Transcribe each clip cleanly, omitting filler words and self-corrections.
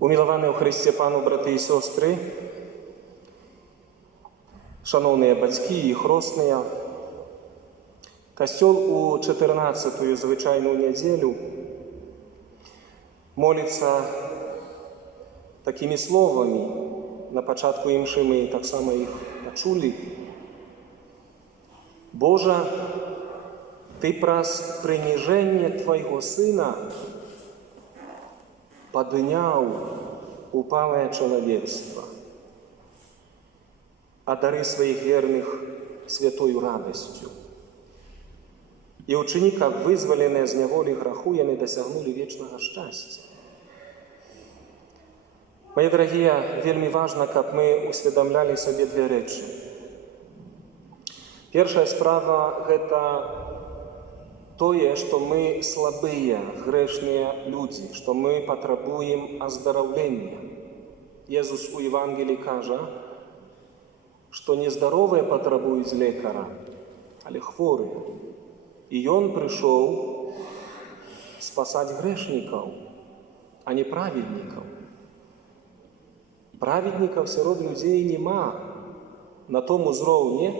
Уміловані у Христі Пану, брати і сестри, шановні батьки і хресні, Костел у 14-ю звичайну неділю молиться такими словами. На початку імши ми так само їх почули. Боже, Ти праз приниження Твоего Сына поднял упалое человечество, а дары своих верных святою радостью. И ученика, вызволенные из неволи граху, яны досягнули вечного счастья. Мои дорогие, вельми важно, как мы усведомляли себе две речи. Первая справа – это тое, что мы слабые, грешные люди, что мы потребуем оздоровления. Иисус у Евангелии каже, что не здоровые потребуют лекаря, але хворые. И Он пришел спасать грешников, а не праведников. Праведников серед людей нема на том узровне,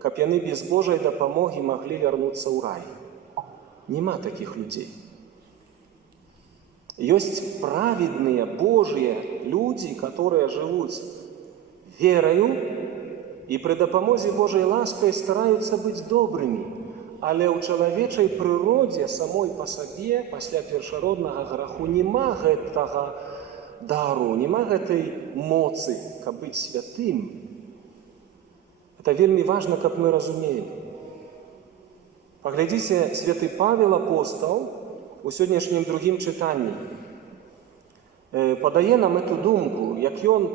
как яны без Божьей допомоги могли вернуться в рай. Нема таких людей. Есть праведные Божьи люди, которые живут верою и при допомозі Божьей лаской стараются быть добрыми. Але у чоловічій природі самой по собі, після першородного граху, нема гэтага дару, нема гэтай моцы, каб быць святым. Это вельми важно, как мы разумеем. Поглядите, святый Павел апостол у сегодняшнем другим читании подає нам эту думку, як ён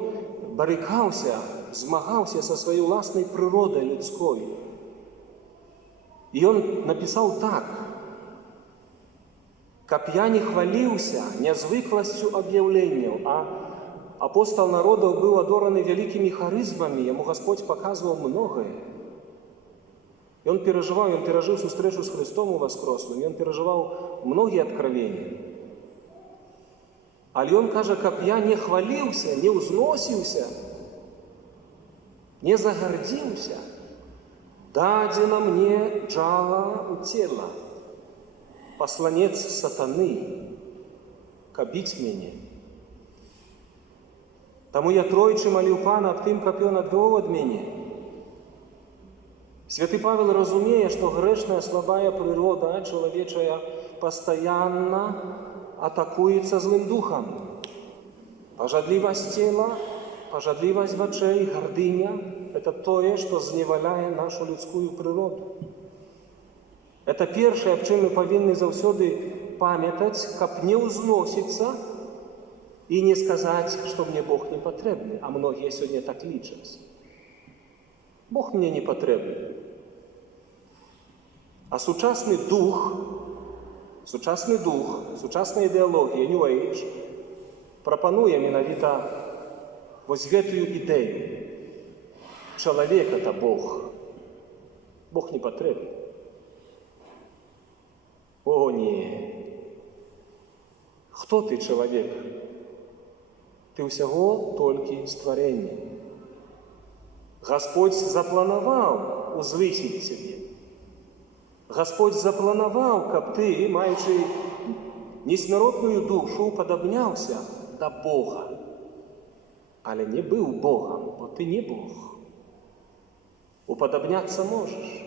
барикався, змагався со своей власной природой людской. И он написал так: «Как я не хвалился незвыклостью объявлений, а апостол народов был одораный великими харизмами, ему Господь показывал многое». И он пережил встречу с Христом у воскреслым, и он переживал многие откровения. Але он каже, как я не хвалился, не узносился, не загордился, дадено мне джало у тела, посланец сатаны, кабить меня. Тому я тройче молил Пана об тим, как он отвел от меня. Святый Павел, разумея, что грешная слабая природа человечая постоянно атакуется злым духом. Пожадливость тела, пожадливость очей, гордыня – это то, что зневоляет нашу людскую природу. Это первое, об чем мы повинны завсёды памятать, как не узноситься и не сказать, что мне Бог не потребный. А многие сегодня так личат. Бог мне не потребный. А сучасный дух, сучасная идеология, New Age, пропонує менавіта вось гэтую ідэю. Человек – это Бог. Бог не потребен. О, не. Кто ты, человек? Ты усяго толькі створение. Господь запланаваў узвысіць цябе. Господь запланаваў, каб ты, маючы несмяротную душу, падабняўся да Бога. Але не быў Богом, бо ты не Бог. Уподобняться можешь.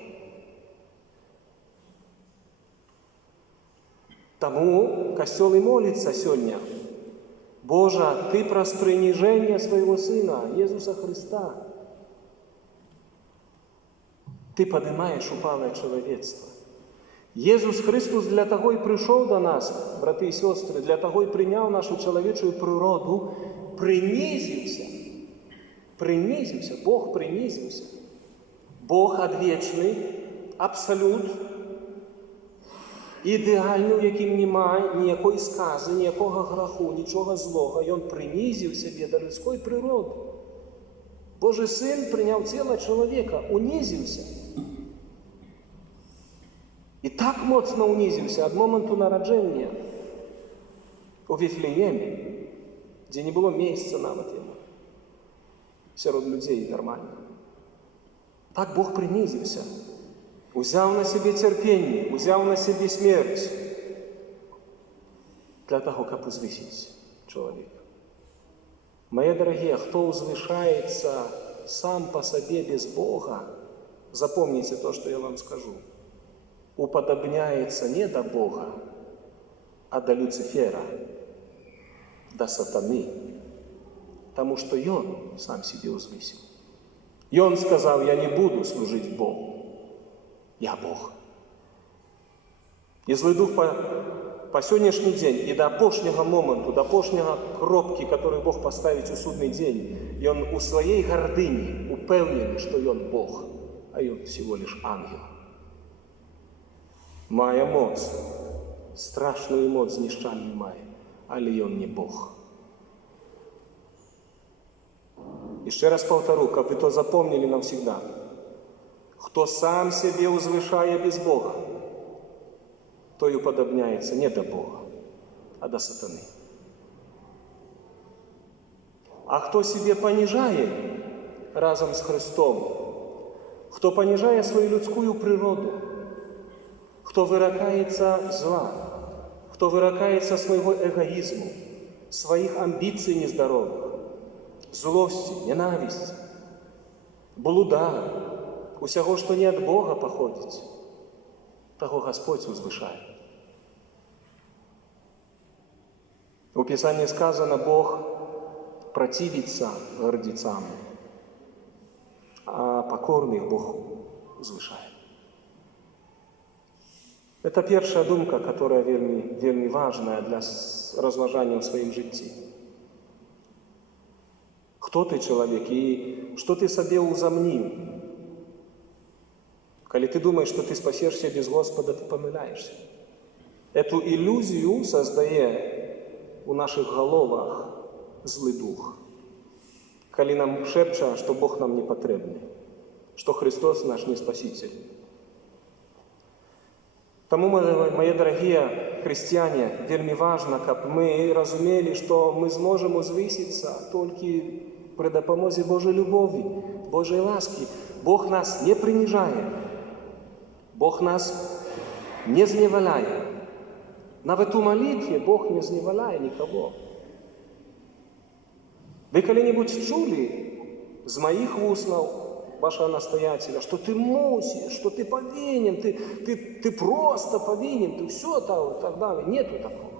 Тому Костел и молится сегодня: Боже, Ты праз принижение Своего Сына, Иисуса Христа, Ты поднимаешь упалое человечество. Иисус Христос для того и пришел до нас, браты и сестры, для того и принял нашу человеческую природу, принизился, Бог принизился. Бог одвечний, абсолют, ідеальний, у яким немає ніякої скази, ніякого граху, нічого злого. І він принизив себе до людської природи. Божий Син прийняв тіло чоловіка, унизився. І так моцно унизився від моменту народження у Вифлеємі. дзе не было месца нават яму сярод людзей нармальных. Так Бог прынізіўся, узяў на сябе цярпенне, узяў на сябе смерць для таго, каб узвысіць чалавека. Мае дарагія, хто узвышаецца сам по сабе без Бога, запомните то, что я вам скажу, уподобняется не до Бога, а до Люцифера, до сатаны, потому что он сам себе узвысил. И он сказал: я не буду служить Богу, я Бог. И злый дух по сегодняшний день и до апошняга моменту, до апошняга кропки, который Бог поставить у судный день, и он у своей гордыни упевнен, что он Бог, а он всего лишь ангел. Мае моц, страшную моц знішчальную мае, але он не Бог. Еще раз повторю, как вы то запомнили навсегда. Кто сам себе узвышая без Бога, то и уподобняется не до Бога, а до сатаны. А кто себе понижает разом с Христом, кто понижая свою людскую природу, кто выракается зла, кто выракается своего эгоизма, своих амбиций нездоровых, злости, ненависти, блуда, усяго, что не от Бога походит, того Господь узвышает. В Писании сказано: Бог противится гордецам, а покорных Бог узвышает. Это первая думка, которая вельми важная для разважания в своем житті. Кто ты, человек, и что ты себе узамнил? Коли ты думаешь, что ты спасешься без Господа, ты помиляешься. Эту иллюзию создает у наших головах злый дух. Коли нам шепча, что Бог нам не потребный, что Христос наш не Спаситель. Тому, мои дорогие христиане, вельми важно, каб мы разумели, что мы сможем узвыситься только при допомозі Божьей любови, Божьей ласки. Бог нас не принижает, Бог нас не зневаляет. Навіть у молитве Бог не зневаляет никого. Вы когда-нибудь чули з моих устнов вашего настоятеля, что ты мусишь, что ты повинен, ты просто повинен, ты все так далее? Нету такого.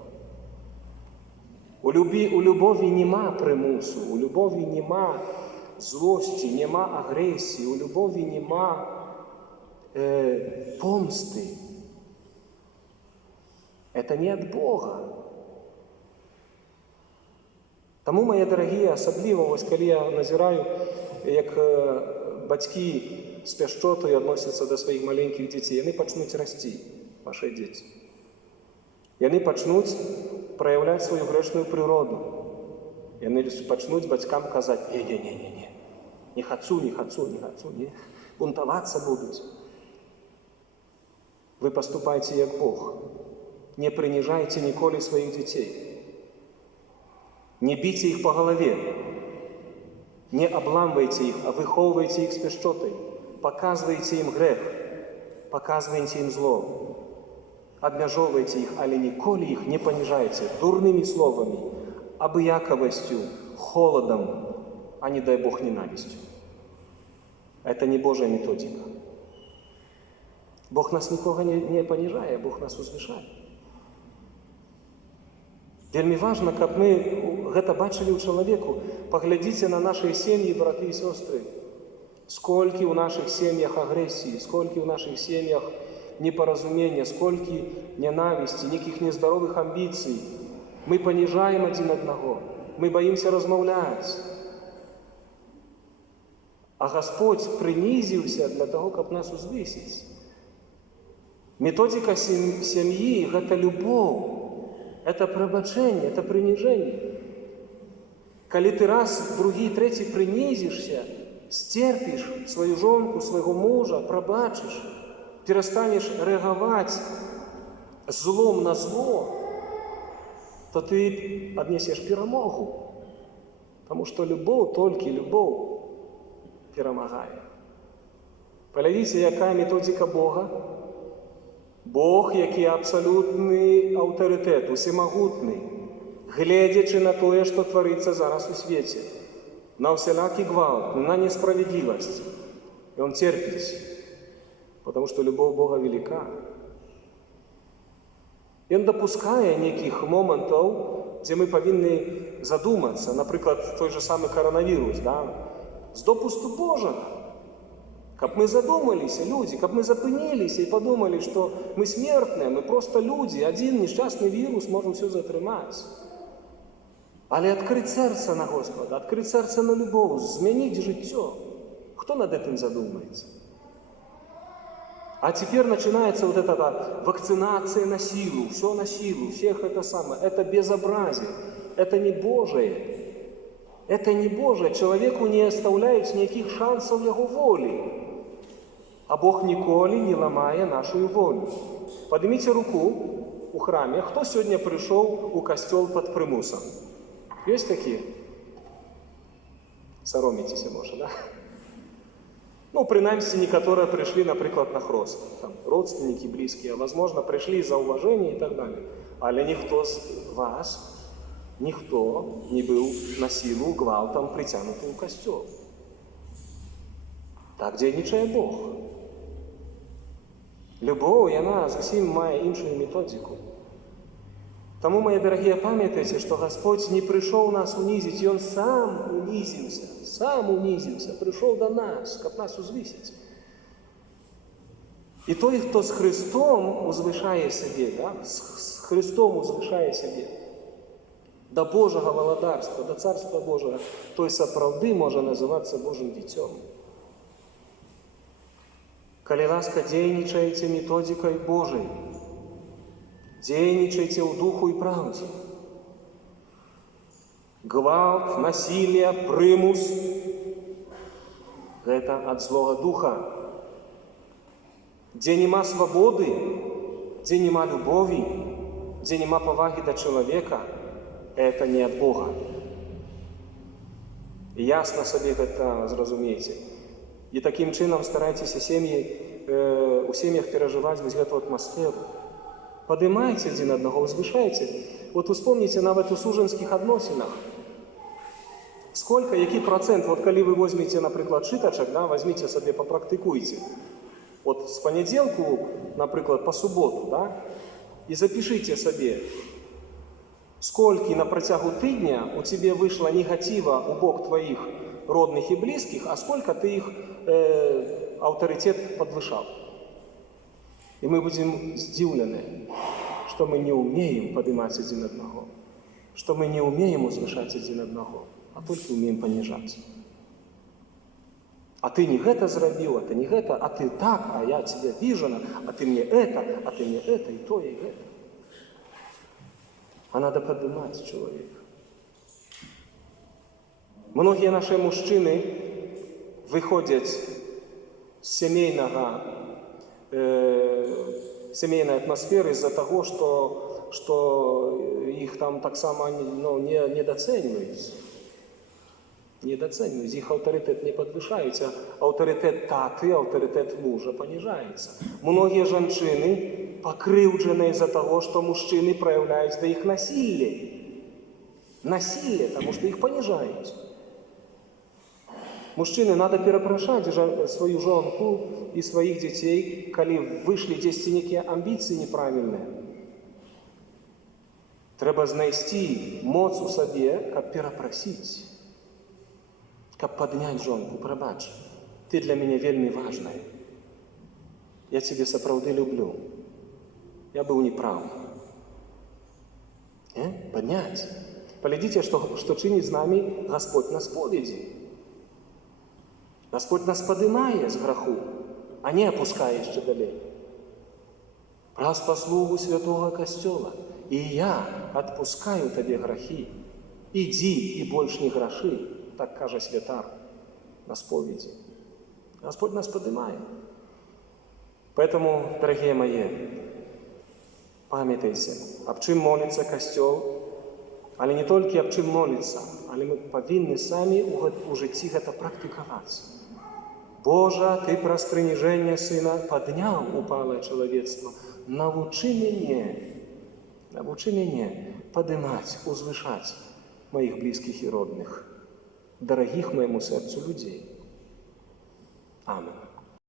У любові нема примусу, у любові нема злості, нема агресії, у любові нема помсти. Это не от Бога. Тому, мої дорогі, особливо, ось коли я назираю, як батьки з пяшчотою відносяться до своїх маленьких дітей, вони почнуть рости, ваші діти. І вони почнуть проявляти свою грешную природу. І вони почнуть батькам казати: не-не-не-не, не хочу, бунтоваться будуть. Ви поступайте як Бог. Не принижайте ніколи своїх дітей. Не бейте их по голове, не обламывайте их, а выховывайте их с пяшчотой. Показывайте им грех, показывайте им зло. Обмяжовывайте их, але ніколи их не понижайте дурными словами, обыяковостью, холодом, а не дай Бог ненавистью. Это не Божья методика. Бог нас никого не понижает, Бог нас узвышает. Вельми важно, каб мы гэта бачили у человеку. Поглядите на наши семьи, браты и сестры. Сколько у наших семьях агрессии, сколько у наших семьях непоразумения, сколько ненависти, неких нездоровых амбиций. Мы понижаем один одного, мы боимся размовлять. А Господь принизился для того, каб нас узвысить. Методика семьи – это любовь. Это пробачение, это принижение. Коли ты раз, другий, третий принизишься, стерпишь свою жонку, своего мужа, пробачишь, перестанешь реагировать злом на зло, то ты однесешь перемогу. Таму што любоў, толькі любоў перамагае. Паглядзіце, якая методика Бога. Бог, які абсалютны аўтарытэт, усемагутны, гледзячы на тое, што тварыцца зараз у свеце, на ўсялякі гвалт, на несправедливасць. Ён терпіць, потому што любоў Бога велика. Ён дапускае нейкіх момантаў, дзе мы павінны задумацца, напрыклад, той же самы коронавірус, да? З допусту Божага. Каб мы задумаліся, людзі, каб мы запыніліся і падумалі, што мы смертныя, мы проста людзі, адзін несчастны вірус можа ўсё затрымаць. Але адкрыць сэрца на Господа, адкрыць сэрца на любоў, змяніць жыццё. Хто над этим задумаецца? А теперь начинается вот эта вакцинация на силу, все на силу, всех это самое. Это безобразие, это не Божие. Это не Божие. Человеку не оставляют никаких шансов его воли. А Бог ніколи не ламае нашу волю. Поднимите руку у храме. Кто сегодня пришел у костел под примусом? Есть такие? Соромитесь, может, да? Ну, принаймні, некоторые пришли, например, на хрост. Там, родственники, близкие, возможно, пришли за уважение и так далее. Але ніхто з вас, ніхто не был на силу гвалтом притянутым в костел. Так дзейнічае Бог. Любоў, яна зусім мае іншую методику. Тому, мои дорогие, памятайте, что Господь не пришел нас унизить, и Он сам унизился, пришел до нас, как нас узвысить. И той, кто с Христом узвышае себе, да, с Христом узвышае себе, до Божьего володарства, до Царства Божьего, той сапраўды може называться Божьим дитем. Калі ласка, дзейнічаеце методикой Божией, дзейнічайце ў духу і праўдзе. Гвалт, насилие, прымус – гэта ад злога духа. Дзе нема свабоды, дзе нема любові, дзе нема павагі да чалавека – это не ад Бога. І ясна сабе гэта зразумейце. І такім чынам старайцеся у сем'ях перажываць вось гэту атмасферу. Поднимайте один одного, возвышайте. Вот вспомните нават у сужанских адносінах. Сколько, який процент, вот коли вы возьмете, например, шиточек, да, возьмите себе, попрактикуйте. Вот с понедельку, например, по субботу, да, и запишите себе, сколько на протягу тыдня у тебя вышло негатива у бок твоих родных и близких, а сколько ты их авторитет подвышал. И мы будем здивлены, что мы не умеем поднимать один одного, что мы не умеем возвышать один одного, а только умеем понижаться. А ты не гэта зрабіў, а ты не гэта, а ты так, а я тебя вижена, а ты мне это, а ты мне это, и то, и это. А надо поднимать человека. Многие наши мужчины выходят з семейной атмосферы из-за того, что их там так само недооценивают. Недооценивают, их авторитет не подвышается, авторитет таты, авторитет мужа понижается. Многие женщины покрывджены из-за того, что мужчины проявляют до их насилие. Насилие, потому что их понижают. Мужчины, надо перепрошать свою жонку и своих детей, коли вышли десь некие амбиции неправильные. Треба знайсці моц у себе, как перепросить, как поднять жонку, прабач. Ты для меня вельми важная. Я тебе сапраўды люблю. Я был неправ. Поднять. Поглядите, что чинит с нами Господь на споведи. Господь нас подымае з граху, а не опускае ще далей. Праз послугу святого Костела, и я отпускаю тебе грахи. Иди и больше не гроши, так каже святар на споведи. Господь нас подымае. Поэтому, дорогие мои, памятайте, об чым молится Костел, але не только об чым молится, але але мы павінны самі ў жыцці гэта практыкаваць. Божа, Ты праз прыніжэнне Сына падняў упалае чалавецтва. Навучы мяне падымаць, узвышаць маіх блізкіх і родных, дарагіх майму сэрцу людзей. Амин.